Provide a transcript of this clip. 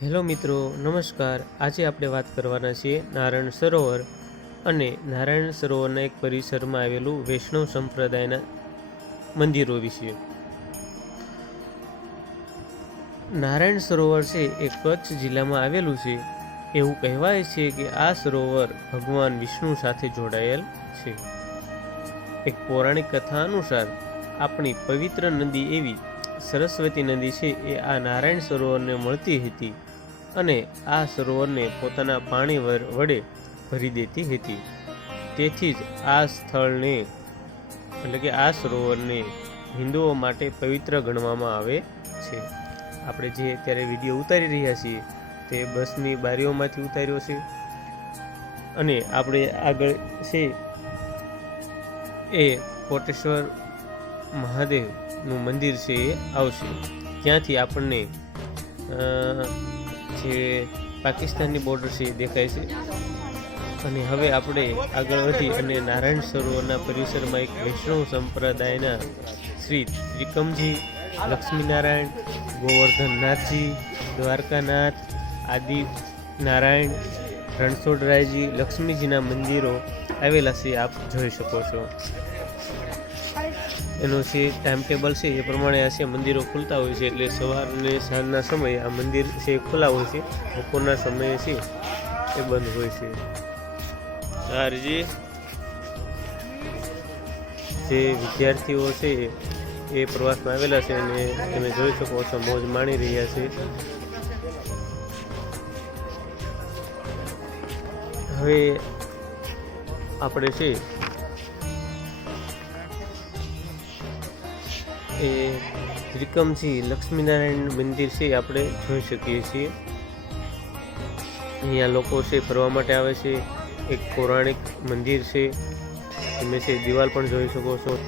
Hello મિત્રો, નમસ્કાર। આજે આપણે વાત કરવાના છીએ નારાયણ સરોવર અને નારાયણ સરોવરના એક પરિસરમાં આવેલું વૈષ્ણવ સંપ્રદાયના મંદિરો વિશે। નારાયણ સરોવર છે એ કચ્છ જિલ્લામાં આવેલું છે। એવું કહેવાય છે કે આ સરોવર ભગવાન વિષ્ણુ સાથે જોડાયેલ છે। એક પૌરાણિક કથા અનુસાર આપણી પવિત્ર નદી એવી સરસ્વતી નદી છે એ આ નારાયણ સરોવરને મળતી હતી અને આ સરોવરને પોતાના પાણી વડે ભરી દેતી હતી। તેથી જ આ સ્થળને એટલે કે આ સરોવરને હિન્દુઓ માટે પવિત્ર ગણવામાં આવે છે। આપણે જે અત્યારે વિડીયો ઉતારી રહ્યા છીએ તે બસની બારીઓમાંથી ઉતાર્યો છે અને આપણે આગળ છે એ કોટેશ્વર મહાદેવનું મંદિર છે એ આવશે। ત્યાંથી આપણને જે પાકિસ્તાનની બોર્ડર છે એ દેખાય છે। અને હવે આપણે આગળ વધી અને નારાયણ સરોવરના પરિસરમાં એક વૈષ્ણવ સંપ્રદાયના શ્રી ત્રિકમજી, લક્ષ્મીનારાયણ, ગોવર્ધનનાથજી, દ્વારકાનાથ, આદિ નારાયણ, રણછોડરાયજી, લક્ષ્મીજીના મંદિરો આવેલા છે, આપ જોઈ શકો છો। એનું જે ટાઈમ ટેબલ છે એ પ્રમાણે આ છે મંદિરો ખુલતા હોય છે, એટલે સવાર અને સાંજના સમયે આ મંદિર છે એ ખુલ્લા હોય છે, બપોરના સમયે છે એ બંધ હોય છે। હારજી જે વિદ્યાર્થીઓ છે એ પ્રવાસમાં આવેલા છે અને તમે જોઈ શકો છો મોજ માણી રહ્યા છે। હવે આપણે છે એ ત્રિકમજી લક્ષ્મીનારાયણ મંદિર છે આપણે જોઈ શકીએ છીએ। અહીંયા લોકો છે ફરવા માટે આવે છે। એક પૌરાણિક મંદિર છે, તમે છે દિવાલ પણ જોઈ શકો છો।